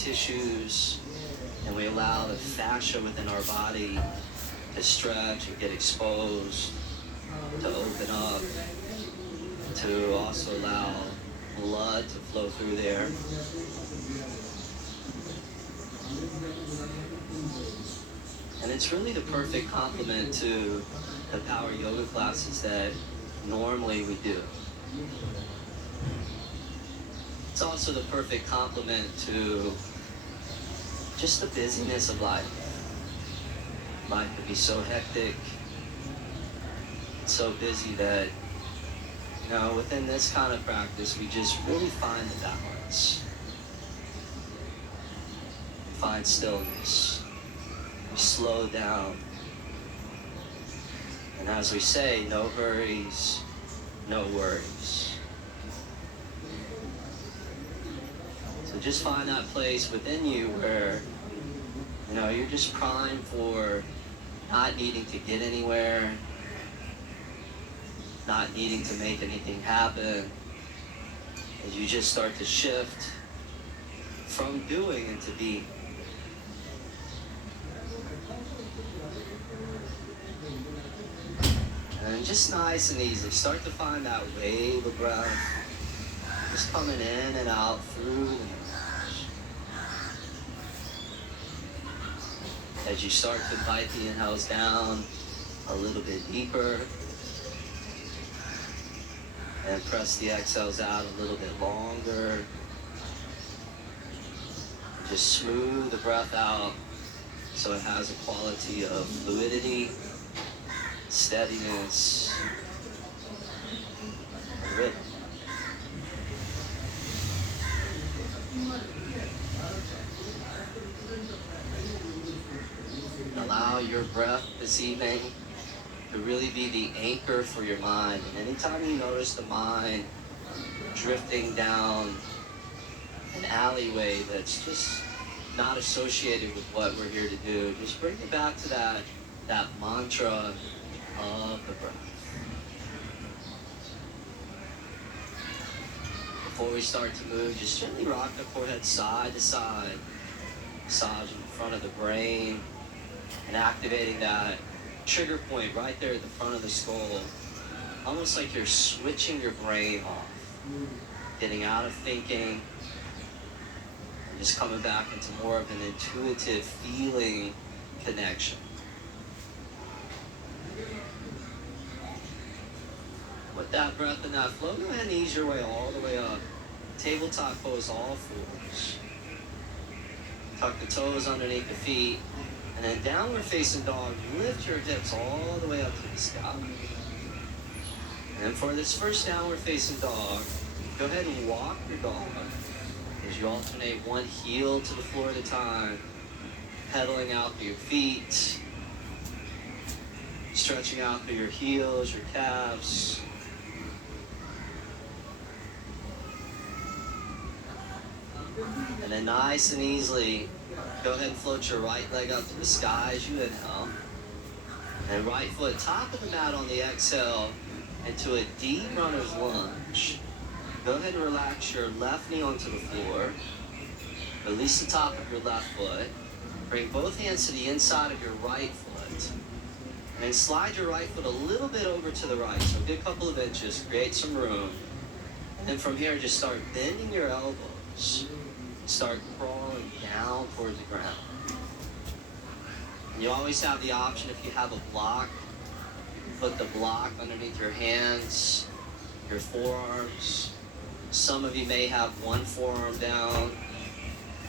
tissues, and we allow the fascia within our body to stretch and get exposed, to open up, to also allow blood to flow through there. And it's really the perfect complement to the power yoga classes that normally we do. It's also the perfect complement to just the busyness of life. Life can be so hectic, so busy that, within this kind of practice, we just really find the balance. We find stillness. We slow down. And as we say, no hurries, no worries. So just find that place within you where, you're just primed for not needing to get anywhere, not needing to make anything happen, as you just start to shift from doing into being. And just nice and easy, start to find that wave of breath, just coming in and out through the nose. As you start to bite the inhales down a little bit deeper, and press the exhales out a little bit longer. Just smooth the breath out so it has a quality of fluidity, steadiness, and rhythm. Allow your breath this evening to really be the anchor for your mind. And anytime you notice the mind drifting down an alleyway that's just not associated with what we're here to do, just bring it back to that mantra of the breath. Before we start to move, just gently rock the forehead side to side, massaging the front of the brain and activating that trigger point right there at the front of the skull, almost like you're switching your brain off, getting out of thinking, and just coming back into more of an intuitive feeling connection. With that breath and that flow, go ahead and ease your way all the way up. Tabletop pose, all fours. Tuck the toes underneath the feet. And then downward facing dog, lift your hips all the way up to the sky. And for this first downward facing dog, go ahead and walk your dog as you alternate one heel to the floor at a time, pedaling out through your feet, stretching out through your heels, your calves. And then nice and easily, go ahead and float your right leg up to the sky as you inhale. And right foot top of the mat on the exhale into a deep runner's lunge. Go ahead and relax your left knee onto the floor. Release the top of your left foot. Bring both hands to the inside of your right foot. And then slide your right foot a little bit over to the right. So a good couple of inches, create some room. And from here, just start bending your elbows. Start crawling down towards the ground. And you always have the option, if you have a block, you can put the block underneath your hands, your forearms. Some of you may have one forearm down.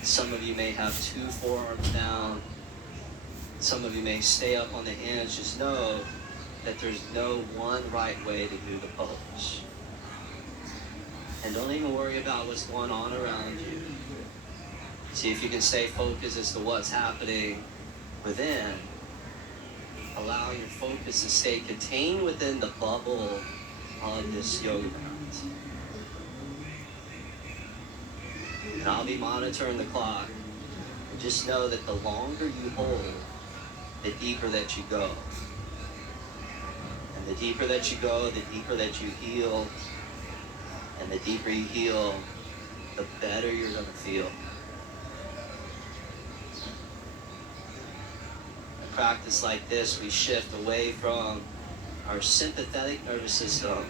Some of you may have two forearms down. Some of you may stay up on the hands. Just know that there's no one right way to do the pose. And don't even worry about what's going on around you. See if you can stay focused as to what's happening within. Allow your focus to stay contained within the bubble of this yoga mat. And I'll be monitoring the clock. And just know that the longer you hold, the deeper that you go. And the deeper that you go, the deeper that you heal. And the deeper you heal, the better you're going to feel. practice like this, we shift away from our sympathetic nervous system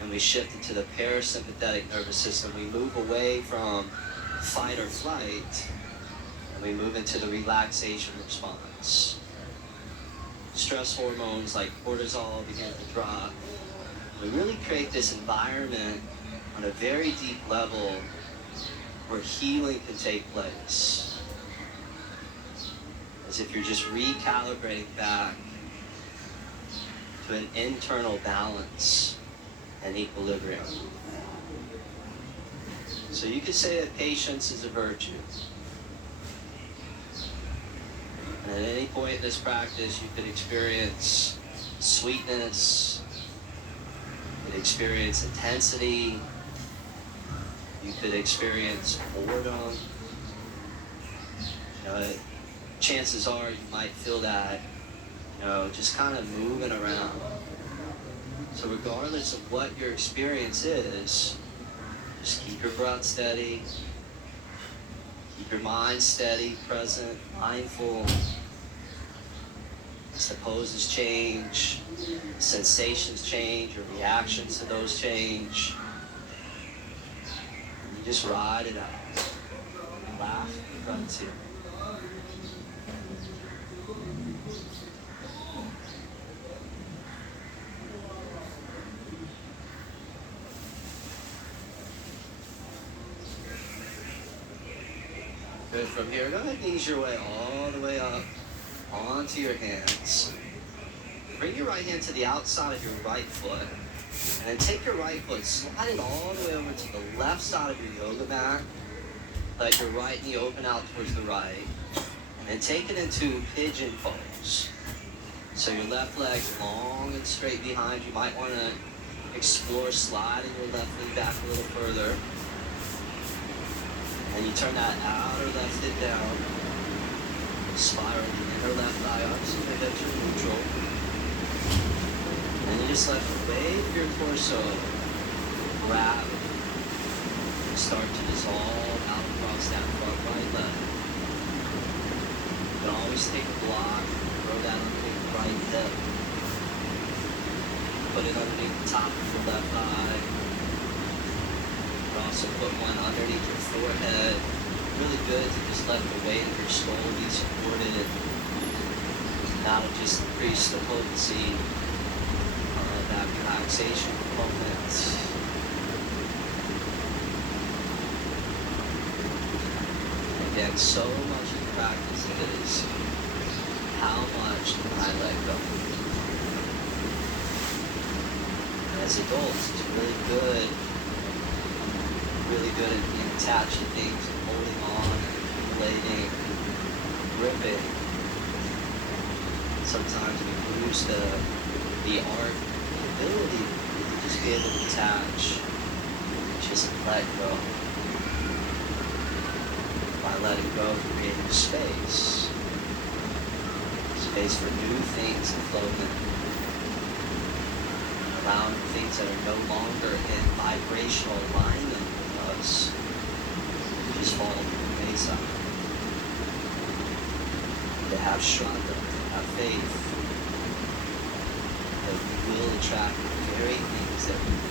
and we shift into the parasympathetic nervous system. We move away from fight or flight and we move into the relaxation response. Stress hormones like cortisol begin to drop. We really create this environment on a very deep level where healing can take place. As if you're just recalibrating back to an internal balance and equilibrium. So you could say that patience is a virtue. And at any point in this practice, you could experience sweetness, you could experience intensity, you could experience boredom. Chances are you might feel that, just kind of moving around. So regardless of what your experience is, just keep your breath steady, keep your mind steady, present, mindful. As the poses change, sensations change, your reactions to those change. You just ride it out. Laugh, your breath's here. Good. From here, go ahead and ease your way all the way up onto your hands. Bring your right hand to the outside of your right foot. And then take your right foot, slide it all the way over to the left side of your yoga mat. Let your right knee open out towards the right. And then take it into pigeon pose. So your left leg's long and straight behind. You might want to explore sliding your left knee back a little further. And you turn that outer left hip down, spiral the inner left thigh up so the hips are neutral. And you just let the weight of your torso grab, start to dissolve out across that front right leg. You can always take a block, throw that underneath the right hip, put it underneath the top of the left thigh. Also put one underneath your forehead. Really good to just let the weight of your skull be supported. That'll just increase the potency of that relaxation component. Again, so much of the practice is how much can I let go? And as adults, it's really good at being attached to things, holding on, accumulating, gripping. Sometimes we lose the art, the ability to just be able to detach, just let go. By letting go, creating space for new things to flow in. Allowing things that are no longer in vibrational alignment with us to just fall to the wayside. To have shraddha, to have faith that we will attract the very things that we need.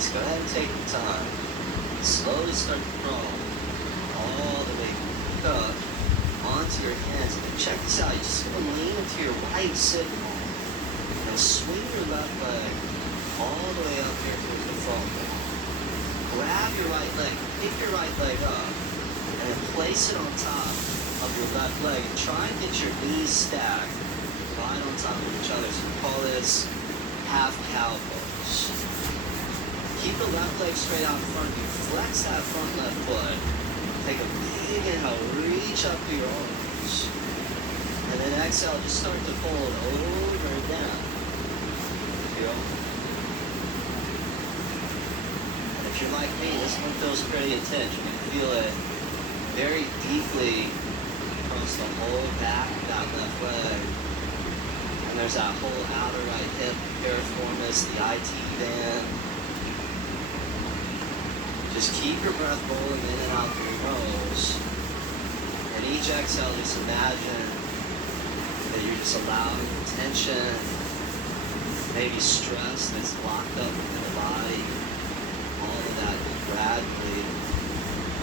hands. Go ahead and take your time. Slowly start to crawl all the way up onto your hands. And check this out. You're just going to lean into your right sit bone and swing your left leg all the way up here towards the front. Grab your right leg, pick your right leg up, and then place it on top of your left leg. And try and get your knees stacked right on top of each other. So we call this half cow pose. Keep the left leg straight out in front of you. Flex that front left foot. Take a big inhale, reach up to your arms. And then exhale, just start to fold over and down. Feel? And if you're like me, this one feels pretty intense. You can feel it very deeply across the whole back of that left leg. And there's that whole outer right hip, piriformis, the IT band. Just keep your breath rolling in and out through your nose. And each exhale, just imagine that you're just allowing the tension, maybe stress that's locked up in the body, all of that gradually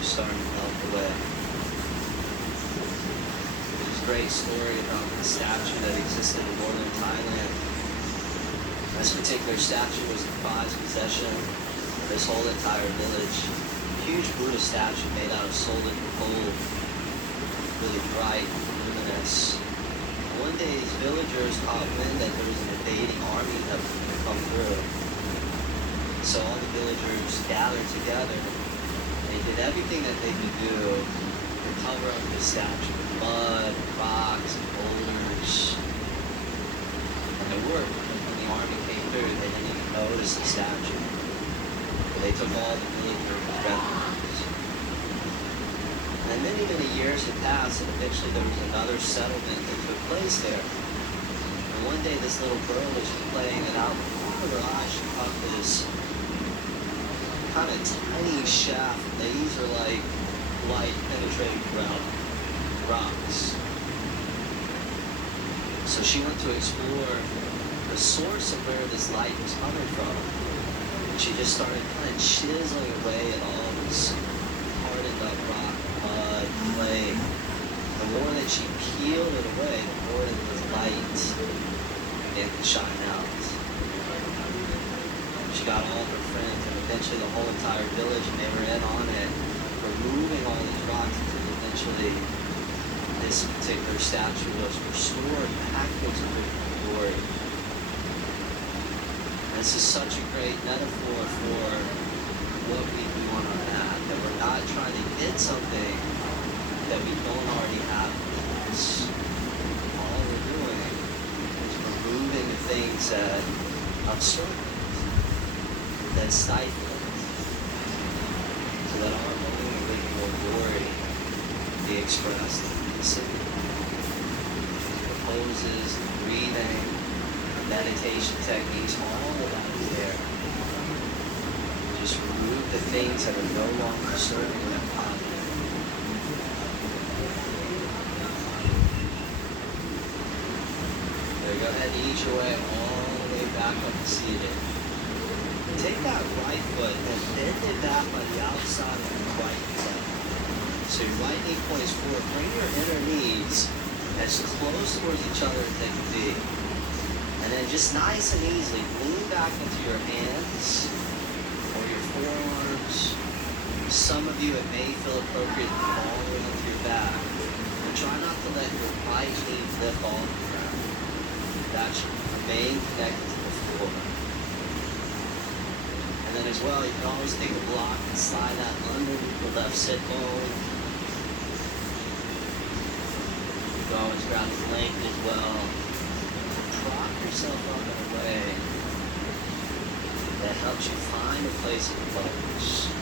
starting to melt away. There's a great story about the statue that existed in northern Thailand. This particular statue was the prized possession of this whole entire village. Huge Buddha statue made out of solid gold, really bright, luminous. One day, these villagers caught wind that there was an invading army that was going to come through. So all the villagers gathered together. They did everything that they could do to cover up the statue with mud, rocks, and boulders. And it worked, because when the army came through, they didn't even notice the statue. But they took all the villagers with weapons. And many, many years had passed, and eventually there was another settlement that took place there. And one day this little girl was playing, and out of the corner of her eye, she caught this kind of tiny shaft. These are like light penetrating around rocks. So she went to explore the source of where this light was coming from. And she just started kind of chiseling away at all this hardened up rock, mud, clay. The more that she peeled it away, the more that the light began to shine out. She got all of her friends and eventually the whole entire village, and they were in on it, removing all these rocks until eventually this particular statue was restored back to its original glory. And this is such a great metaphor for what we do on our mat, that we're not trying to get something that we don't already have with us. All we're doing is removing the things that obstruct us, that stifle us, so that our own original glory be expressed in the city. The poses, the breathing, the meditation techniques, all of that is there. Just remove the things that are no longer serving that body. There, go ahead and ease your way all the way back up to seated. Take that right foot and bend it back on the outside of your right leg. So your right knee points forward. Bring your inner knees as close towards each other as they can be. And then just nice and easily lean back into your hands or your forearms. Some of you, it may feel appropriate to fall all the way into your back. But try not to let your right knee lift off the ground. That should remain connected to the floor. And then as well, you can always take a block and slide that underneath the left sit bone. You can always grab the blanket as well. Prop yourself up in a way that helps you find a place of focus.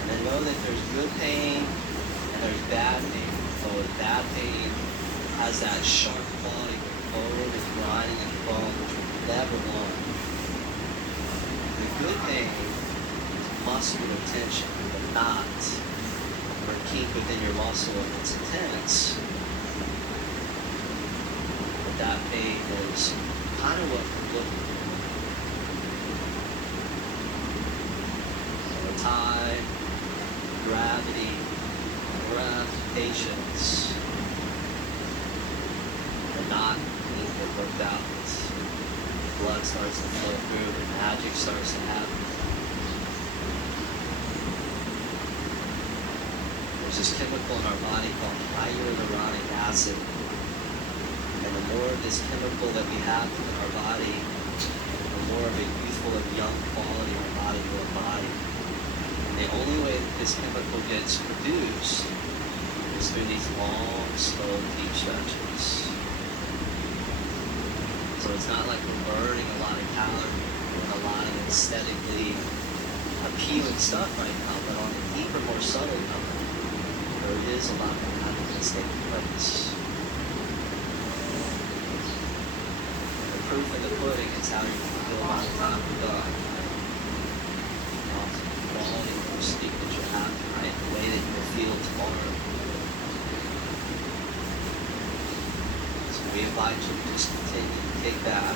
And then know that there's good pain and there's bad pain. So bad pain has that sharp quality where the bone is grinding at the bone, which we never want. The good pain is muscular tension, but not or kink within your muscle and it's intense. But that pain is kind of what we're looking for. gravity, breath, patience. The knot needs to get worked out. Blood starts to flow through, the magic starts to happen. There's this chemical in our body called hyaluronic acid. And the more of this chemical that we have in our body, the more of a youthful and young quality our body will embody. And the only way that this chemical gets produced is through these long, slow, deep stretches. So it's not like we're burning a lot of calories and a lot of aesthetically appealing stuff right now, but on a deeper, more subtle level, there is a lot of magic that's taking place. The proof in the pudding is how you feel about the time you're done. Also, the quality of your sleep that you're having, right? The way that you'll feel tomorrow. So we invite you to just continue. Take that.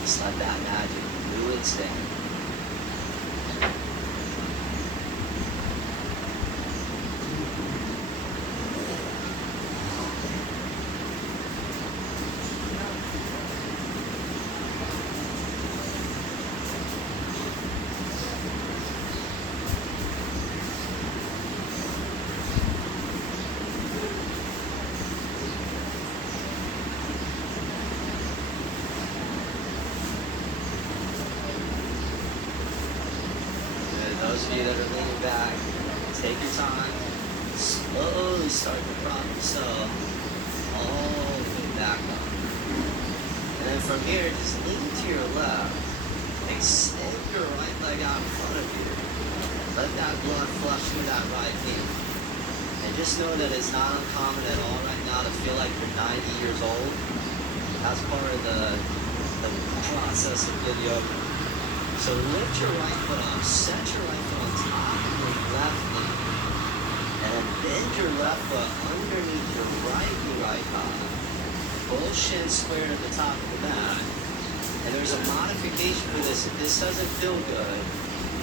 Just let that magic do its thing. Those of you that are leaning back, take your time, slowly start to prop yourself all the way back up. And then from here, just lean to your left, extend your right leg out in front of you, let that blood flush through that right knee. And just know that it's not uncommon at all right now to feel like you're 90 years old. That's part of the process of good yoga. So lift your right foot up, set your right foot on top of your left knee, and then bend your left foot underneath your right knee, right high. Both shins squared at the top of the mat. And there's a modification for this. If this doesn't feel good,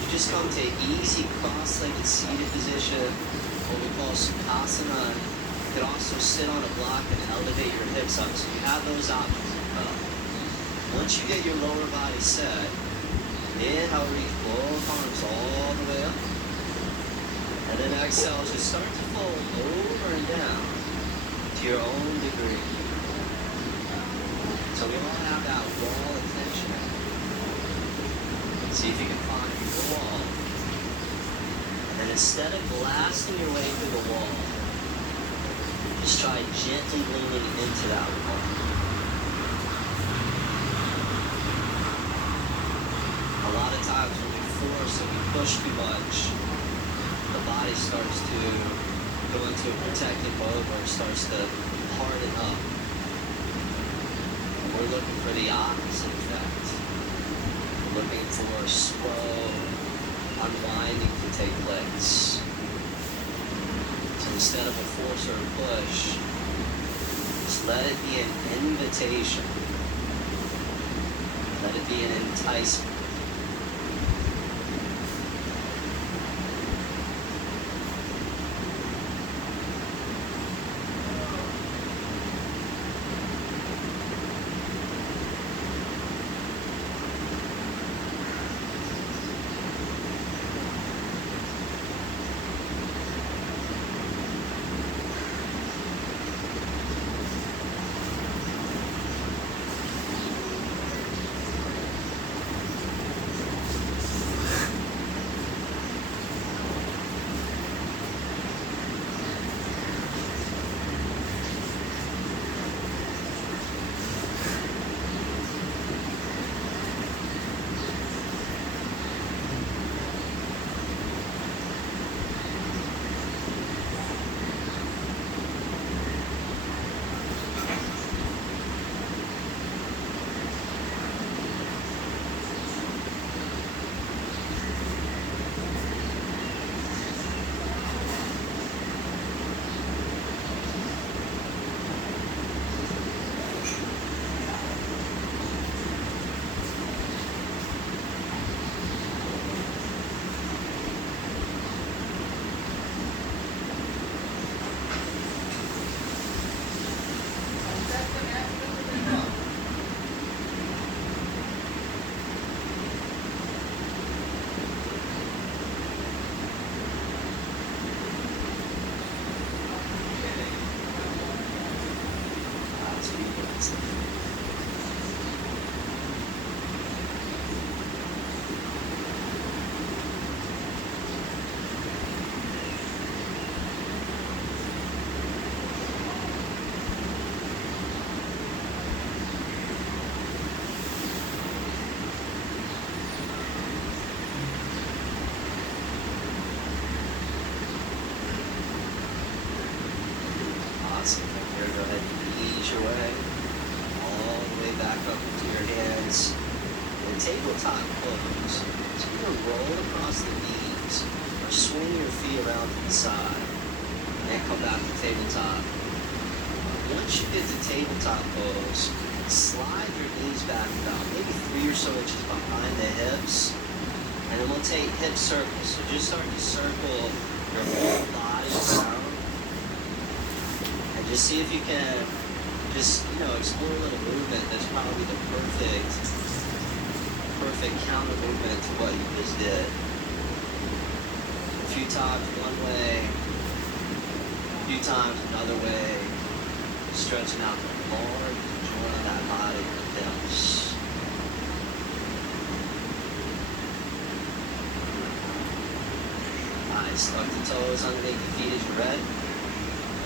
you just come to easy cross-legged seated position, what we call Sukhasana. You can also sit on a block and elevate your hips up. So you have those options. Once you get your lower body set, inhale, reach both arms all the way up. And then exhale, just start to fold over and down to your own degree. So we all have that wall of tension. See if you can find your wall. And then instead of blasting your way through the wall, just try gently leaning into that wall. A lot of times when we force and we push too much, the body starts to go into a protective mode where it starts to harden up. And we're looking for the opposite effect. We're looking for a slow unwinding to take place. So instead of a force or a push, just let it be an invitation. Let it be an enticement. way, all the way back up into your hands. And tabletop pose. So you're going to roll across the knees or swing your feet around to the side and come back to tabletop. Once you get to tabletop pose, slide your knees back about maybe 3 or so inches behind the hips. And then we'll take hip circles. So just start to circle your whole body around. And just see if you can just, explore a little movement that's probably the perfect counter movement to what you just did. A few times one way, a few times another way, stretching out the large joint of that body, the hips. Nice. Tuck the toes underneath the feet as you're ready.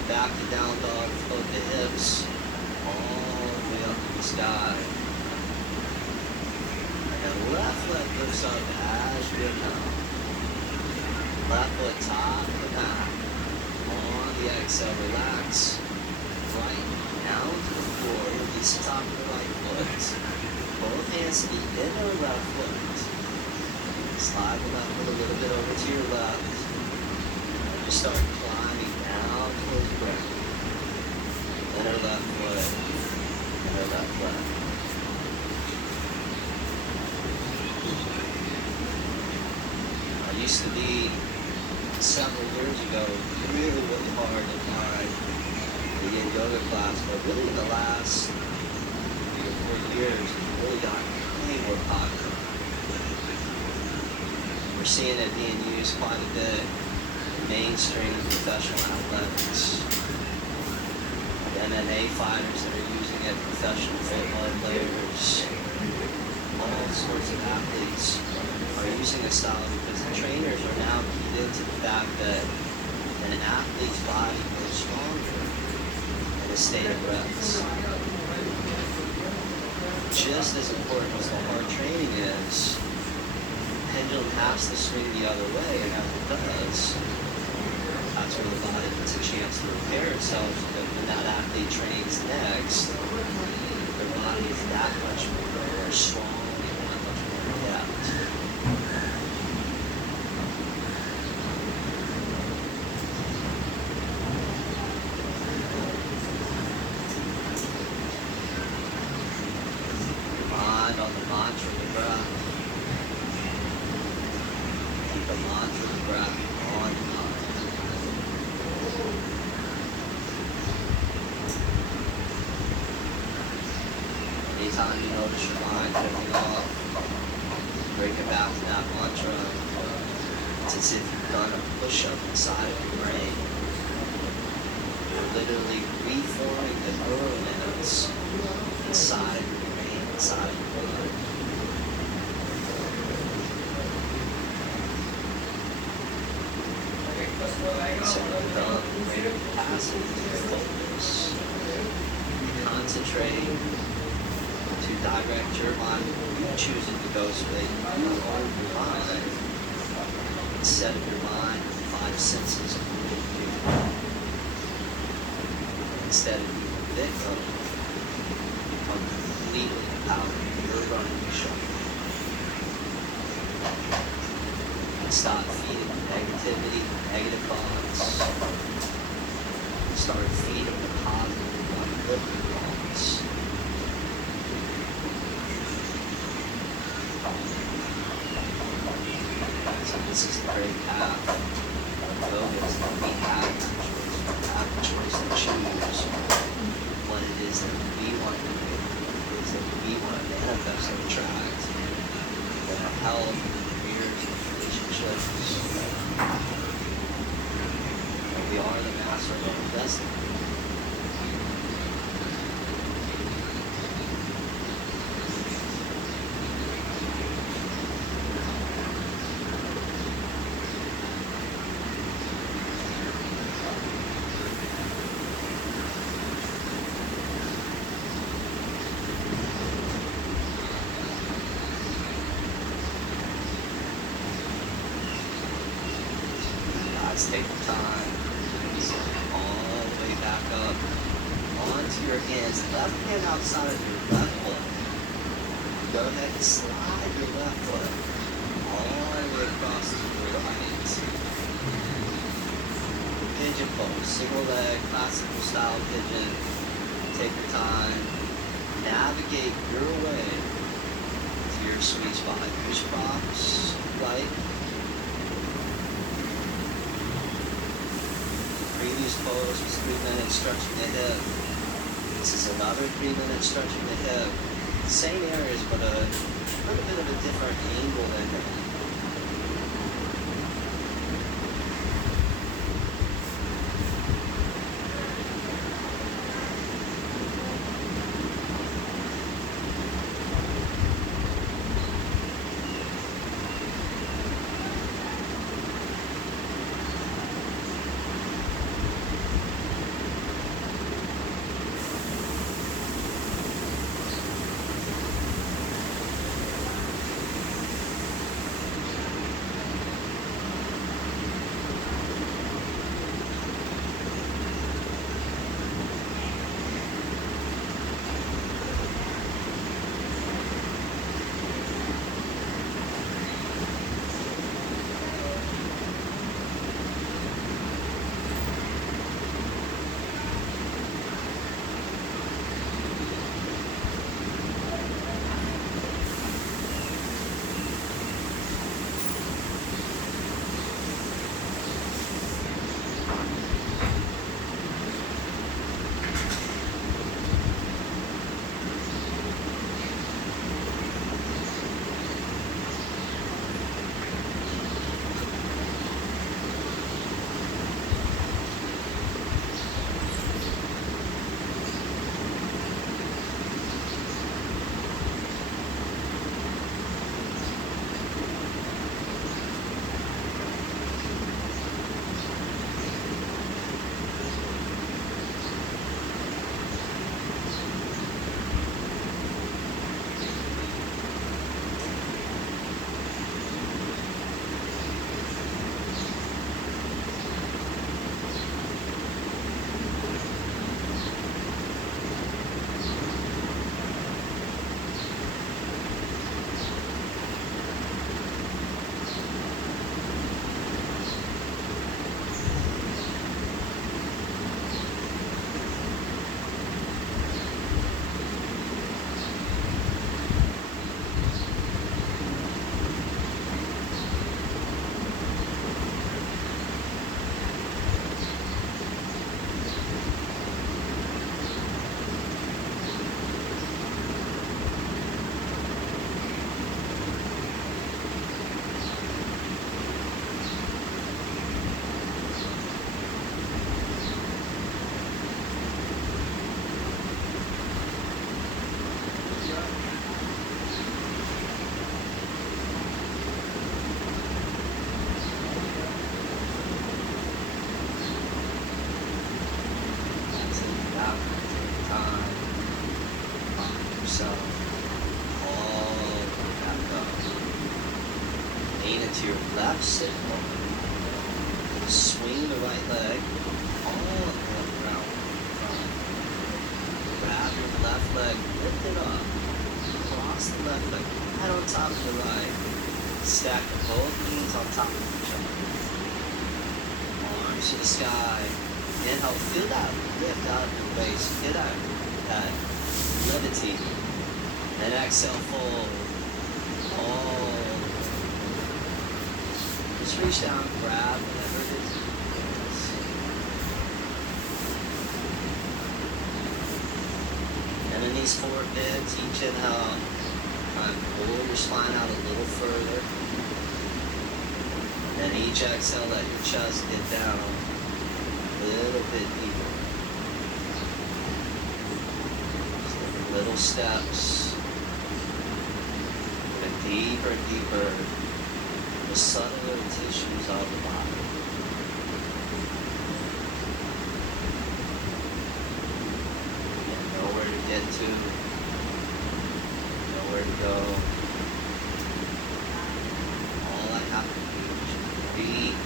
Back to down dog, float the hips all the way up to the sky. And left leg lifts up as you come. Left foot top of the mat. On the exhale, relax. Right down to the floor. Release the top of the right foot. Both hands to the inner left foot. Slide the left foot a little bit over to your left. Just start climbing down towards the ground. Inner left foot. Inner left foot. Used to be several years ago really hard to find a yoga class, but really in the last 3 or 4 years it's really gotten way more popular. We're seeing it being used quite a bit in mainstream professional athletics. MMA fighters that are using it, professional football players, all sorts of athletes are using a style because the trainers are now keyed into the fact that an athlete's body grows stronger in a state of rest. Just as important as the hard training is, the pendulum has to swing the other way, and as it does, that's where the body gets a chance to repair itself so that when that athlete trains next, their body is that much more strong and that much more adept. On the mantra of the breath. Keep the mantra of the breath on and on. Anytime you notice your mind drifting off, bring it back to that mantra. It's as if you've done a push-up inside of your brain. You're literally reforming the neural nets inside of your brain, inside of your blood. So you develop greater capacity to focus, concentrate, to direct your mind. You choosing to go so that you are your mind instead of your mind and the 5 senses of you. Instead of being a victim, become completely empowered. You're running the show. And stop feeding negativity, negative thoughts. Start feeding the positive, uplifting thoughts. So this is the very path. Yoga is that we have the choice to choose what it is that we want to do, what it is that we want to manifest and attract in our health, careers, and relationships. And we are the master of our own destiny. Take the time, all the way back up, onto your hands, left hand outside of your left foot. Go ahead and slide your left foot all the way across to your right. Pigeon pose, single leg, classical style pigeon. Take your time. Navigate your way to your sweet spot. Use props, light. Previous pose was 3 minutes stretching the hip. This is another 3 minutes stretching the hip. Same areas, but a little bit of a different angle in it. To your left sit bone. Swing the right leg all the way around front. Grab your left leg, lift it up. Cross the left leg right on top of the right. Stack both knees on top of each other. Arms to the sky. Inhale, feel that lift out of your waist. Feel that levity. And exhale, fold. All just reach down, grab whatever it is. And in these 4 bits, each inhale, try and pull your spine out a little further. And each exhale, let your chest get down a little bit deeper. Just little steps. Get deeper and deeper. The subtler tissues of the body. You know where to get to, know where to go. All I have to do is breathe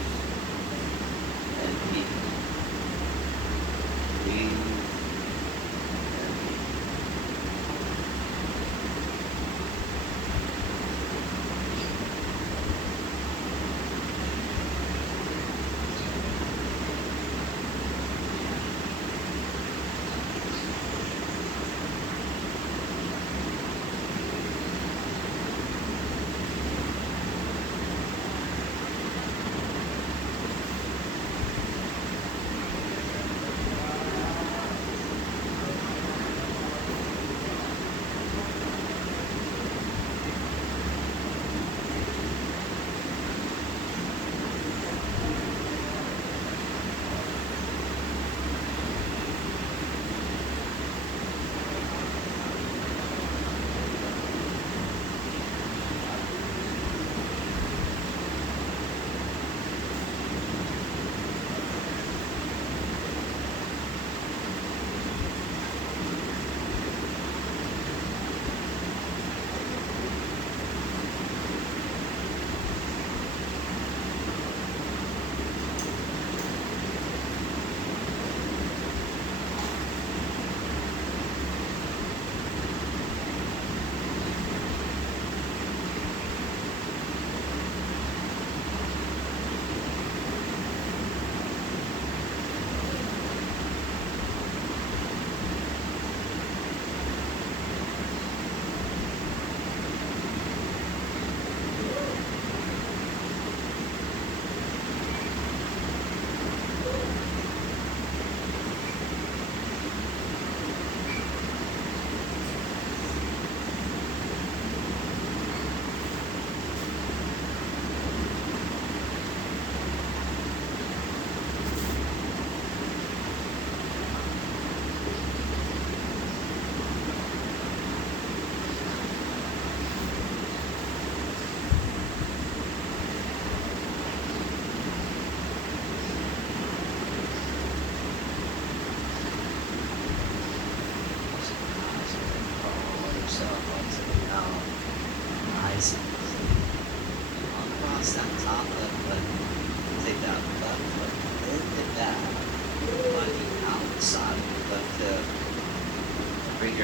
and breathe. Breathe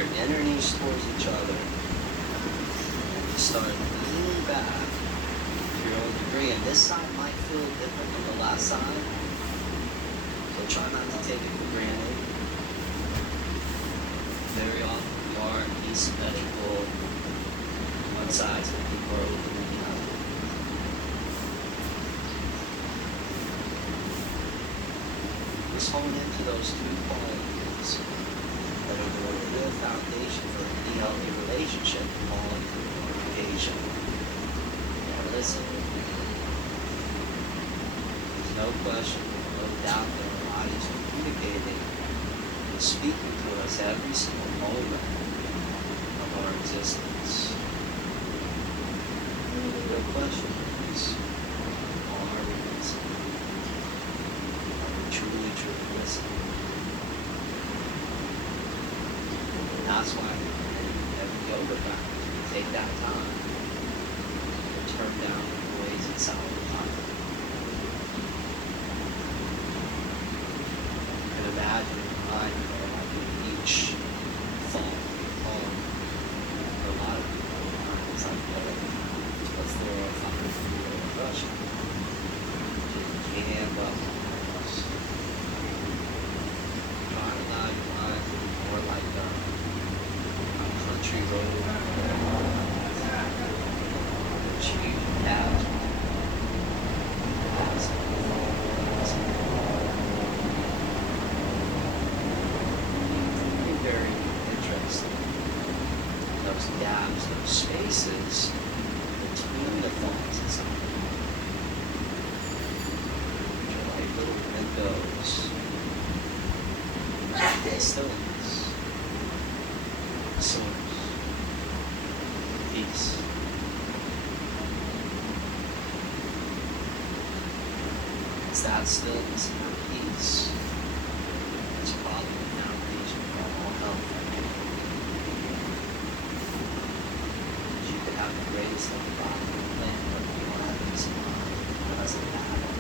your inner knees towards each other. Start leaning back to your own degree. And this side might feel different than the last side. So try not to take it for granted. Very often we are asymmetrical. One side's going to be more open than the other. Just hone into those two qualities that are going to be a foundation for any healthy relationship on occasion. Now listen, there's no question, no doubt that our bodies are communicating and speaking to us every single moment of our existence. The question is, are we listening? Are we truly listening? And that's why every yoga practice, we take that time to turn down the noise inside our mind. You can imagine in your mind, like each thought, for a lot of people, it's like a 4 or 5 rush. And try to allow your mind to be more like a country road. Which you have very interesting. Those gaps, those spaces between the thoughts and something. Which are like little windows. Stillness. Source. Peace. It's that stillness and that peace. It's probably the foundation for all health. You could have the greatest of body and plan, but if you don't have peace of mind, it doesn't matter.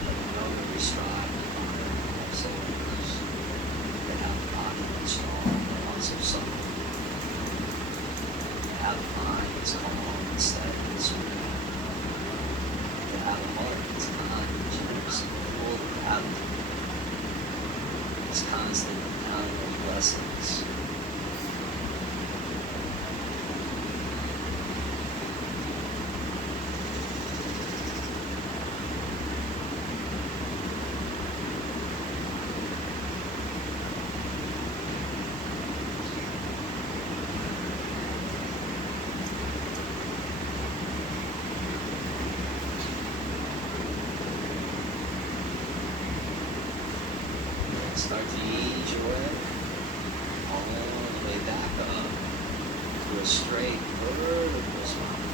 But you know that we strive to find our souls that have the body that's strong, but also subtle. Have a mind that's calm and steady and serene. To have a heart that's kind and generous and full of gratitude. It's constantly counting those blessings. Start to ease your way all the way back up to a straight vertical spine.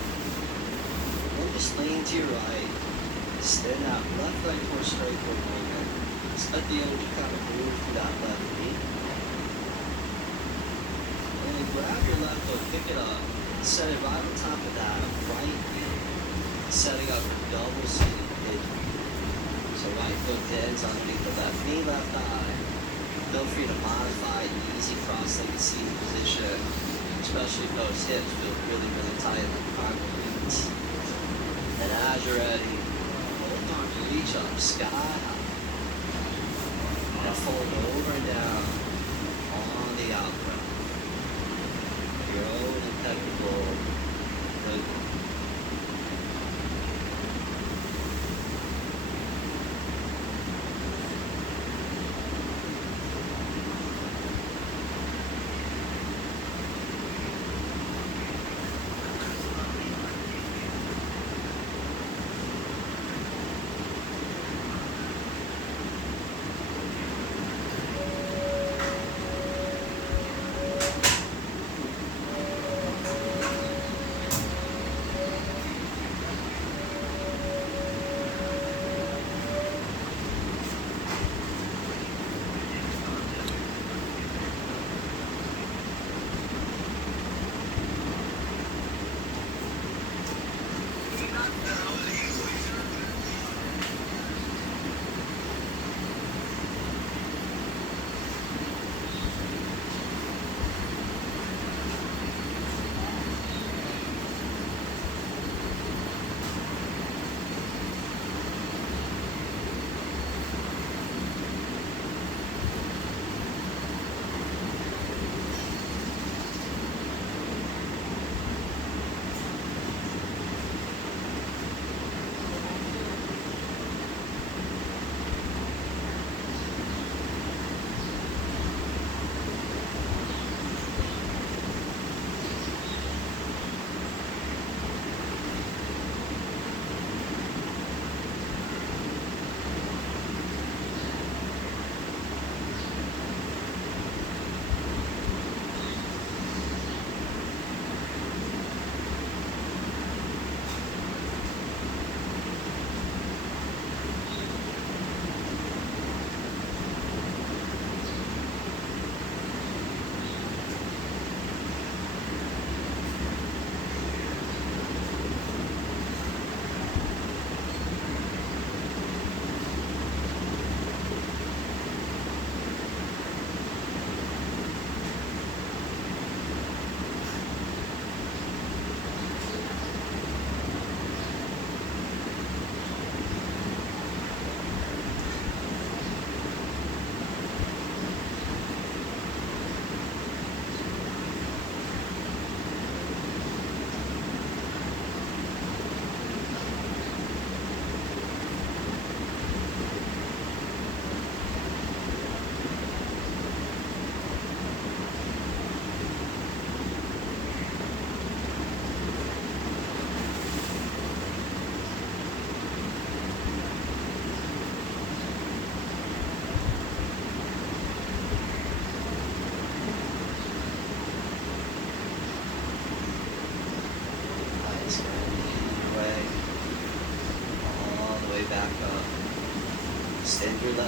Then just lean to your right, extend out left leg towards straight for a moment. Just let the energy kind of move through that left knee. And then grab your left foot, pick it up, set it right on top of that right knee, setting up a double seated pigeon. So right foot ends underneath the left knee, left eye. Feel free to modify an easy cross-legged seated position, especially if those hips feel really, really tight in the primary glutes. And as you're ready, hold on to reach up sky high. And fold over and down on the out breath. Your own impeccable rhythm.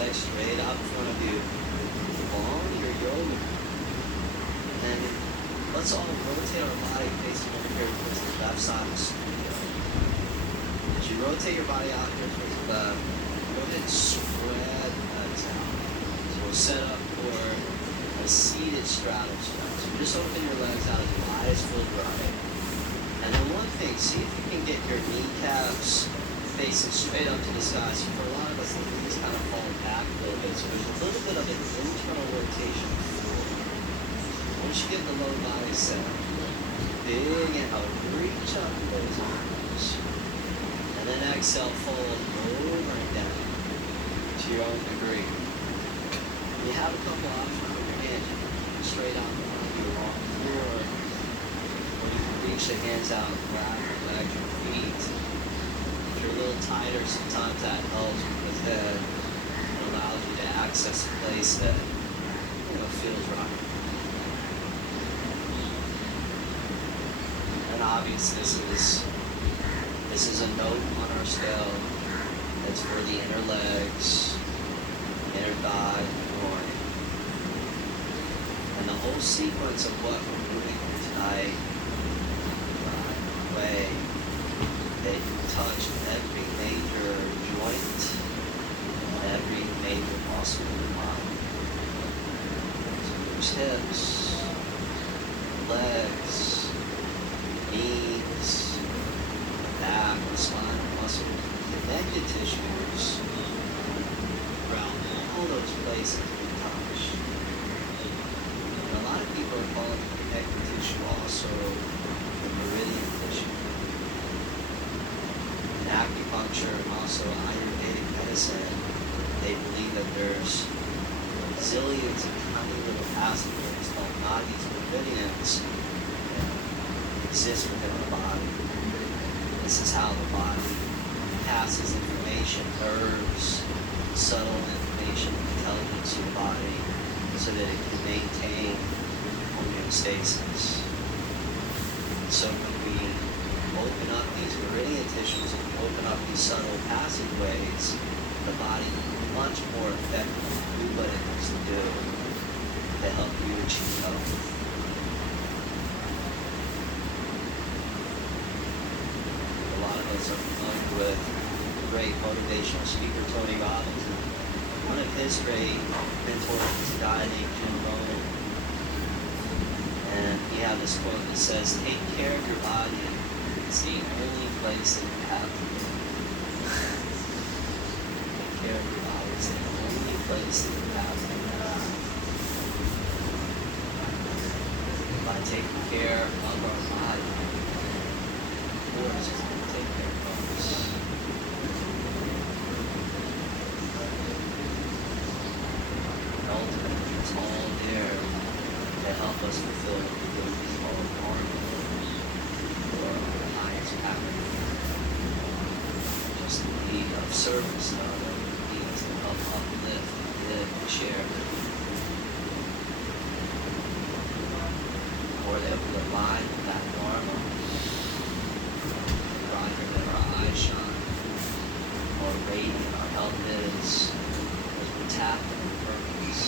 legs straight out in front of you. On your yoga. And let's all rotate our body facing over here towards the left side of the studio. As you rotate your body out here towards the left, go ahead and spread legs out. So we'll set up for a seated straddle stretch. So just open your legs out as wide as full right. And then one thing, see if you can get your kneecaps facing straight up to the sky. So for a lot of us, the knees kind of fall back a little bit. So there's a little bit of an internal rotation. Once you get the low body set, big inhale, reach up those arms. And then exhale, fold over and down to your own degree. You have a couple options with your hands. You can straight out in front of you along the floor, or you can reach the hands out and grab your legs, your feet. If you're a little tighter, sometimes that helps because then it allows you to access a place that feels right. And obviously, this is a note on our scale that's for the inner legs, inner thigh, groin. And the whole sequence of what we're doing tonight, the way that you touch every major joint and every major muscle in the body. So there's hips, legs, knees, back, spine, muscles, connected tissues around all those places we touch. And a lot of people are calling connective tissue also the meridian tissue. In acupuncture and also Ayurvedic medicine, they believe that there's zillions of tiny little passageways called nadis, meridians, exist within the body. This is how the body passes information, nerves, subtle information, intelligence to the body so that it can maintain homeostasis. So when we open up these meridian tissues and we open up these subtle passageways, the body can much more effectively do what it needs to do to help you achieve health. Are familiar with the great motivational speaker Tony Robbins. One of his great mentors was a guy named Jim Rohn. And he had this quote that says, "Take care of your body. It's the only place that you have to live." Take care of your body. It's the only place that you have to live. By taking care of our body, of course, take care of us. And ultimately, it's all there to help us fulfill what we believe is all harmony or our highest power. Just to be of service to other beings to help uplift, live, and share. Or that we align with that dharma. Brighter than our eyes shine, more radiant our health is, as we tap into purpose.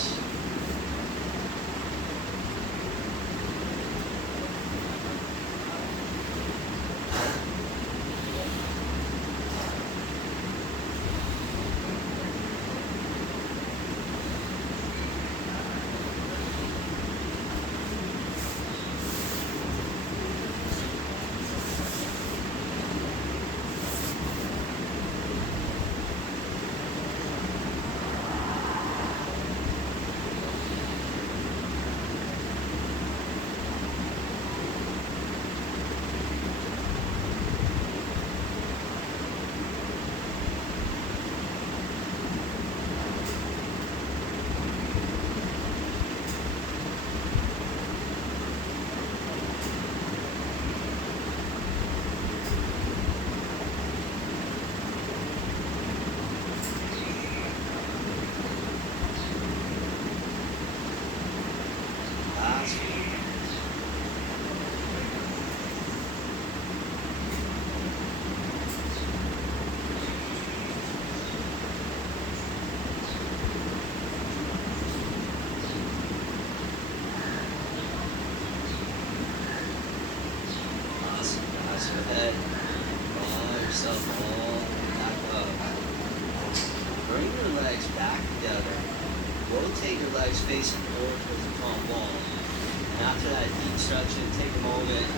legs facing forward towards the front wall. And after that deep stretching, take a moment,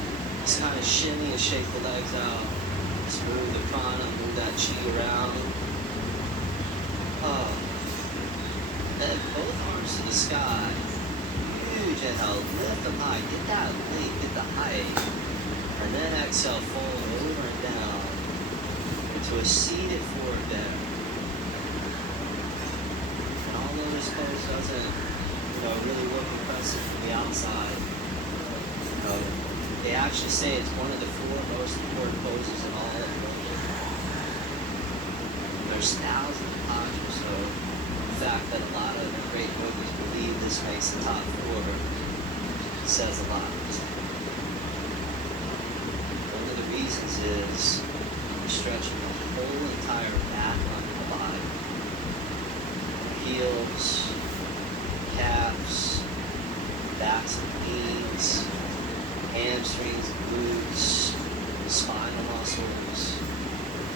just kind of shimmy and shake the legs out. Just move the prana, move that chi around. Oh. And both arms to the sky. Huge inhale, lift them high, get that length, get the height. And then exhale, fold over and down into a seated forward bend. And although this pose doesn't, really look impressive from the outside, they actually say it's one of the 4 most important poses in all of yoga. There's thousands of postures, so the fact that a lot of great yogis believe this makes the top 4 says a lot. One of the reasons is you're stretching the whole entire back on the body. Heels, calves, backs and knees, hamstrings, glutes, spinal muscles,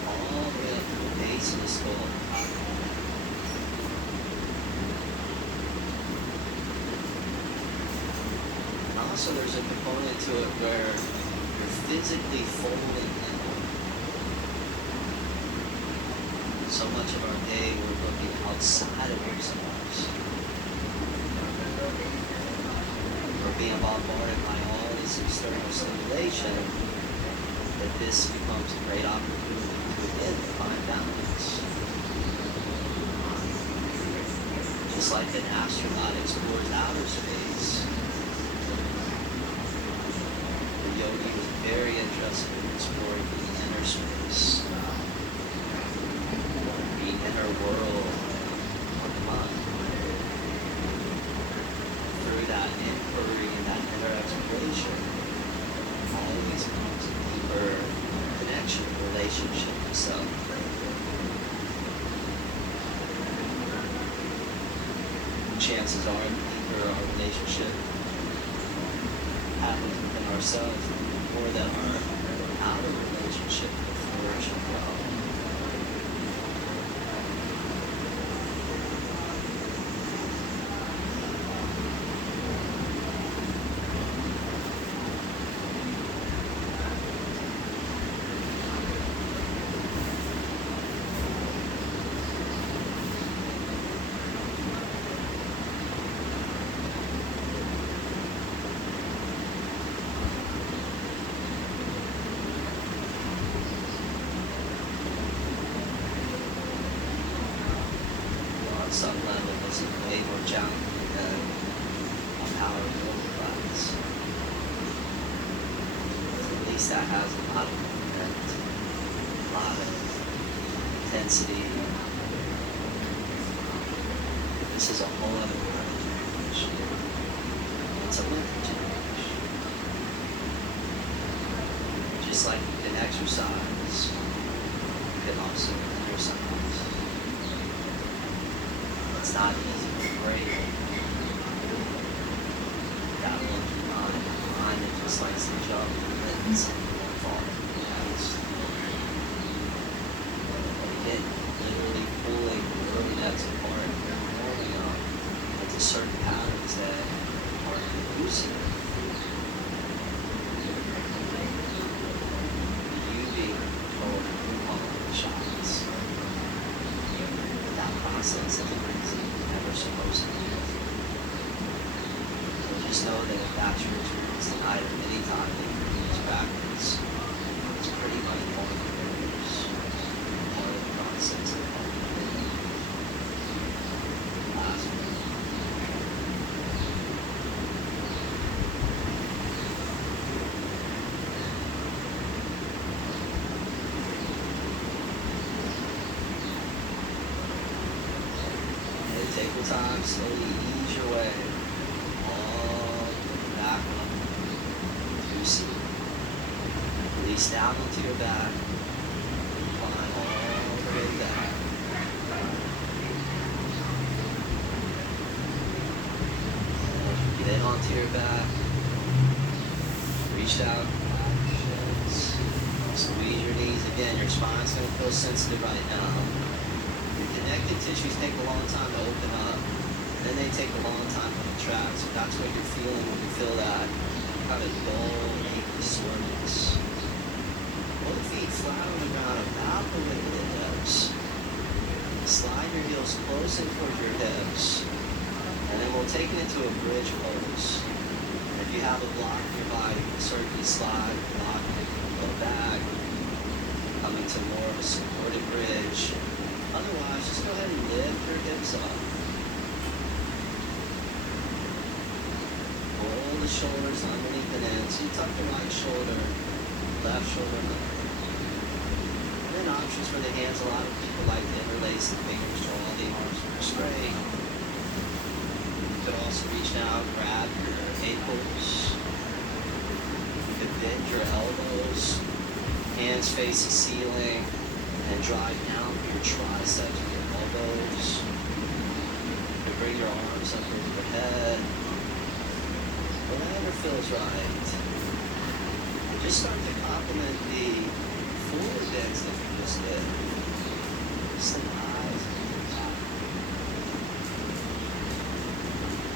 all the way up to the base of the skull. And also there's a component to it where you're physically folding inward. So much of our day we're looking outside of ourselves. We're being bombarded by all this external stimulation that this becomes a great opportunity to again find balance. Just like an astronaut explores outer space, the yogi was very interested in exploring the inner space, the inner world of the mind. Through that inquiry and that inner exploration, always comes a deeper connection, relationship with self. Chances are, the deeper our relationship happens within ourselves, the more that our outer relationship will flourish and grow. Some level, this is way more challenging than a power yoga class. At least that has a lot of movement, a lot of intensity. This is a whole other kind of challenge. It's a mental challenge. Just like you can exercise, you can also exercise. It's not easy to break that look on the mind that just likes to jump and fall into the ice. Again, literally pulling the early necks apart and rolling up into certain patterns that are conducive. You being in control of your own shots. That process is never supposed to be. So just know that if that's your experience tonight or any time that you do this practice, it's pretty much one of the barriers, part of the process of last week. Take your time, slowly ease your way all the way back up to seat. Release down onto your back, climb all the way down. Get in onto your back, reach out, shins, squeeze your knees again. Your spine's going to feel sensitive right now. Connective tissues take a long time to open up. then they take a long time to contract. So that's what you're feeling when you feel that kind of dull, achy soreness. Both feet flat on the ground, about the width of the hips. Slide your heels close in towards your hips. And then we'll take it into a bridge pose. And if you have a block nearby, you can certainly slide, block, go back, come into more of a supported bridge. Otherwise, just go ahead and lift your hips up. Roll the shoulders underneath the knees. So you tuck the right shoulder, left shoulder up. And then options for the hands. A lot of people like to interlace the fingers, draw the arms straight. You could also reach down, grab your ankles. You could bend your elbows, hands face the ceiling, and drive down through your triceps and your elbows. You could bring your arms up over your head. Whatever feels right. And just start to complement the forward bends that we just did. Just the eyes and the top.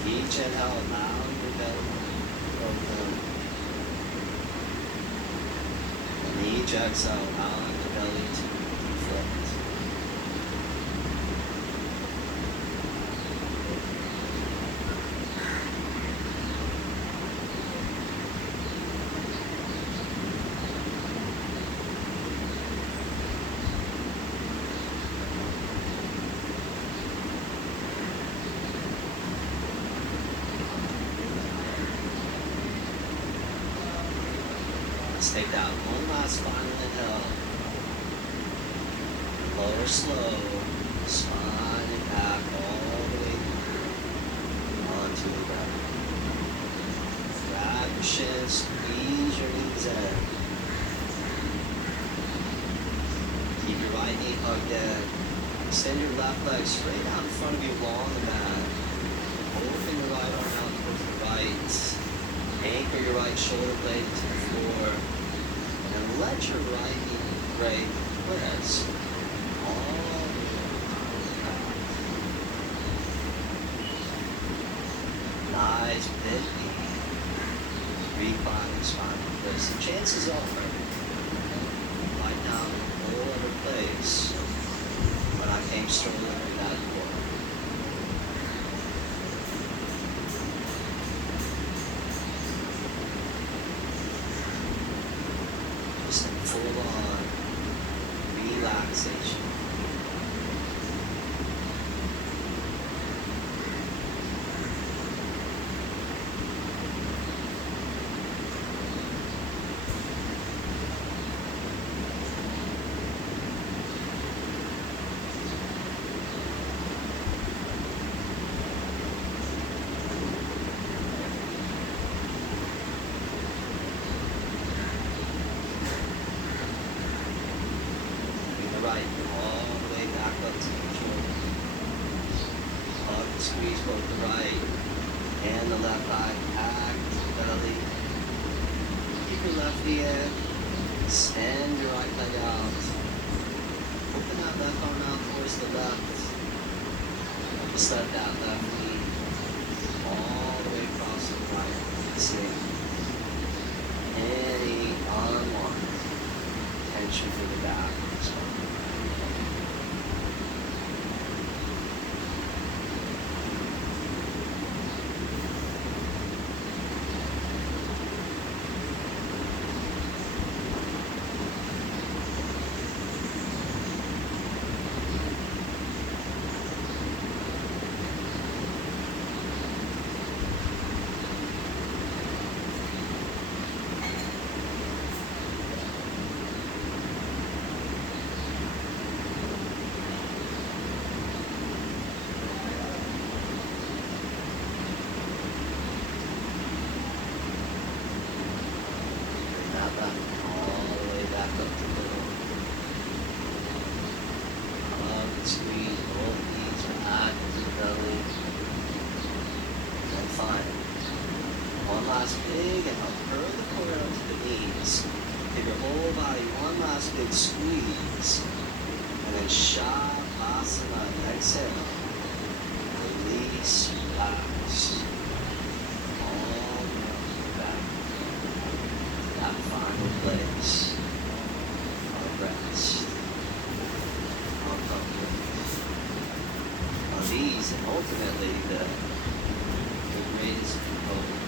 Each inhale, allow your belly to open. And each exhale, allowing the belly to deflect. Let's take that one last final inhale. Lower slow, spine and back all the way through onto the ground. Grab your shins, squeeze your knees in. Keep your right knee hugged in. Extend your left leg straight out in front of you along the mat. Open your right arm out towards the right. Anchor your right shoulder blade to the floor. And let your right knee break twist all the way down. Nice bend knee. Reclining spinal twist. The chances are right now in no other place when I came straight under that door. Just full on relaxation. Right, all the way back up to the shoulder. Hug and squeeze both the right and the left eye back to the belly. Keep your left knee in. Extend your right leg out. Open that left arm out towards the left. Just let that left knee all the way across the right. See any unwanted tension for the back. Squeeze both knees back into the belly. And finally, one last big inhale. Curl the core up to the knees. Give your whole body one last big squeeze. And then Shavasana. Exhale. Release. relax all back to that final place of rest, of comfort, of ease, and ultimately the greatest component.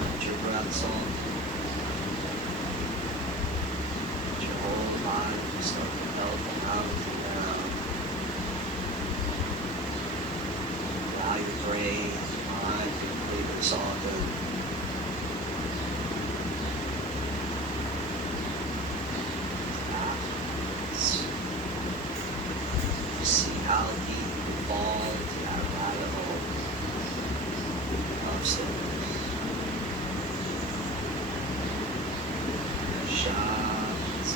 Put your breaths on. Let your whole body start to melt out of the ground. Allow your brain, your mind to completely soften. Afterwards, you see how deep you fall into that rabbit hole of stillness. Shots.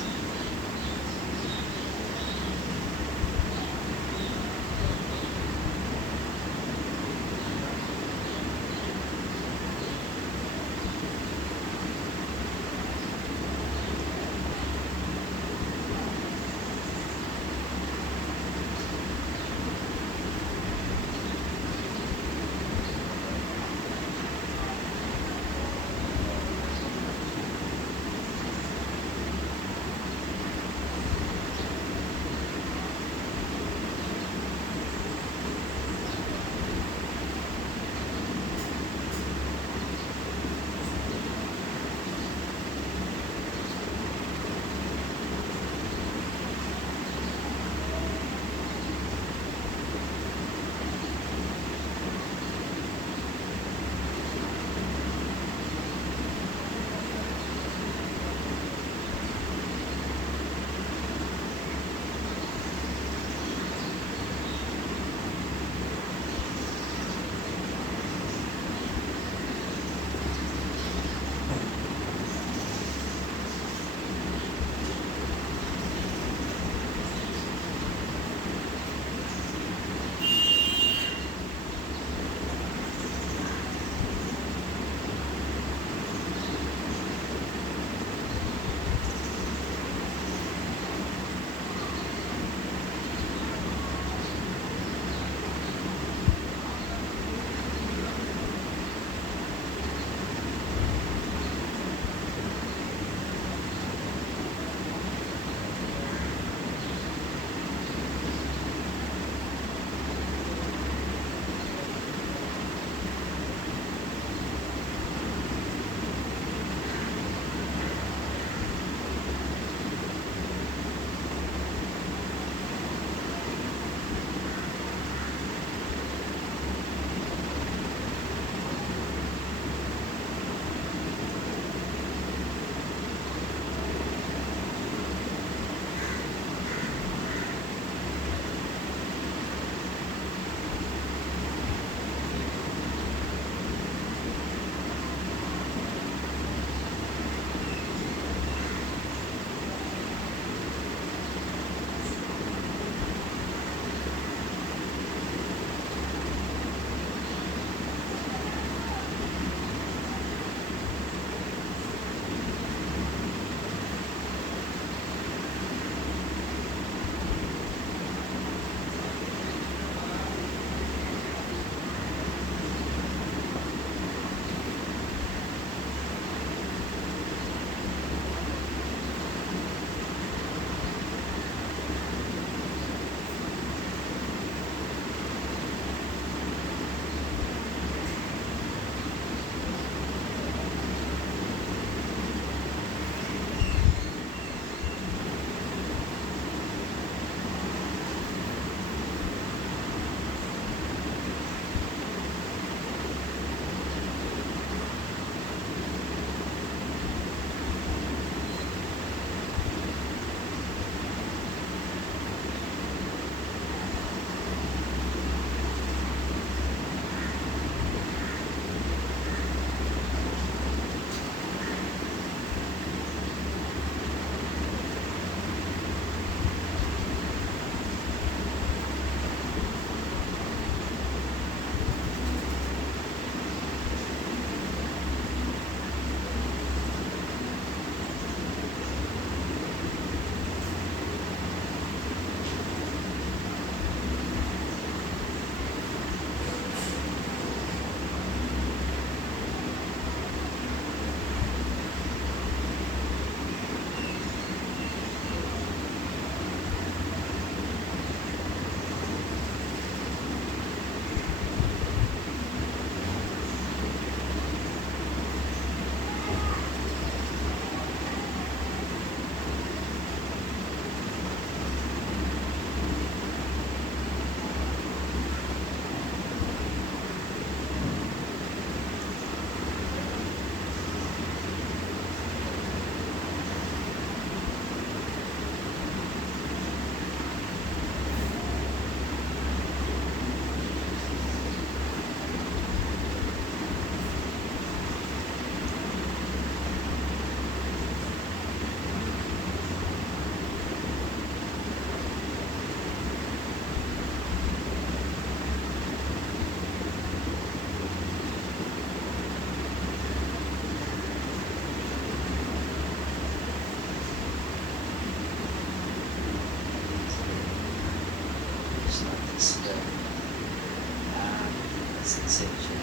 sensation.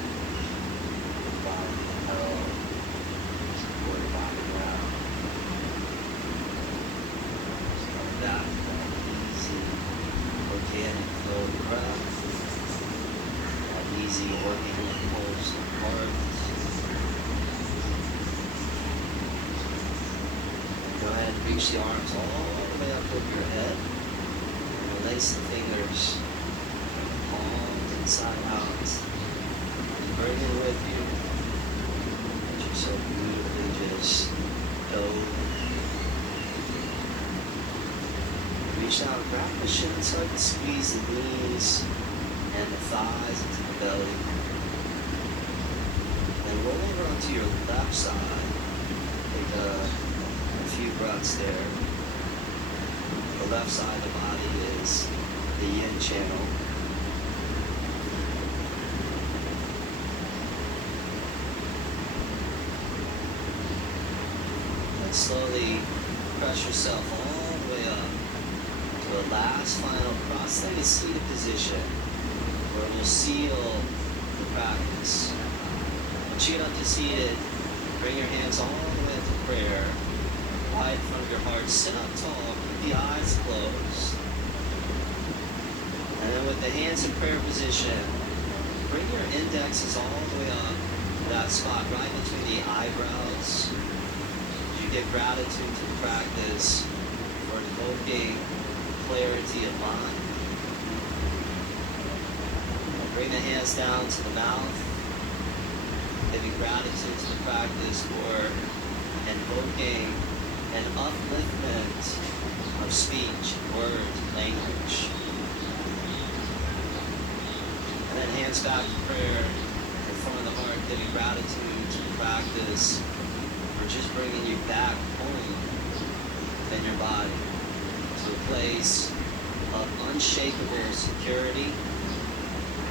Body held, support the body around. Like that easy, organic flow of the breath. That easy, organic pulse of the heart. Go ahead and reach the arms all the way up over your head. And release the fingers. Palms inside out. And bring it with you. That you're so beautifully just dove. Reach out, grab the shins, start to squeeze the knees and the thighs into the belly. And roll over onto your left side. Take a few breaths there. The left side of the body is the yin channel. And slowly press yourself all the way up to a last final cross-legged seated position where we'll seal the practice. Once you get up to seated, bring your hands all the way up to prayer. Right in front of your heart, sit up tall, keep the eyes closed. And then with the hands in prayer position, bring your indexes all the way up to that spot right between the eyebrows. You give gratitude to the practice for invoking clarity of mind. And bring the hands down to the mouth, giving gratitude to the practice for invoking an upliftment of speech, words, language. And then hands back to prayer in front of the heart, giving gratitude to the practice for just bringing you back home within your body to a place of unshakable security,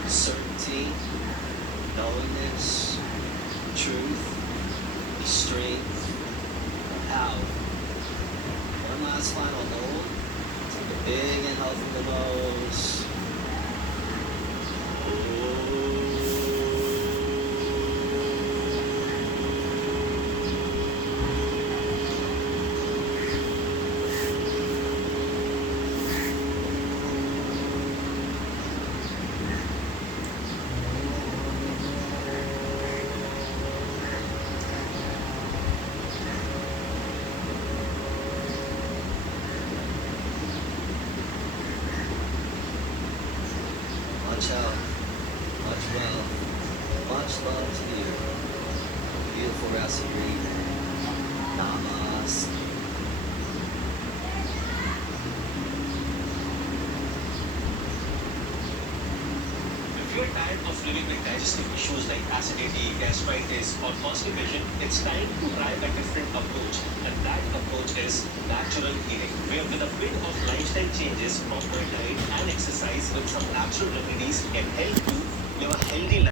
certainty, knowingness, truth, strength, power. One last final hold. Take a big inhale from the nose. Much out, much well, much love to you. Beautiful rest of your evening. Namaste. If you're tired of living with digestive issues like acidity, gastritis, or constipation, it's time to try a different approach. And that approach is natural healing, where with a bit of lifestyle changes, proper diet and exercise with some natural remedies can help you live a healthy life.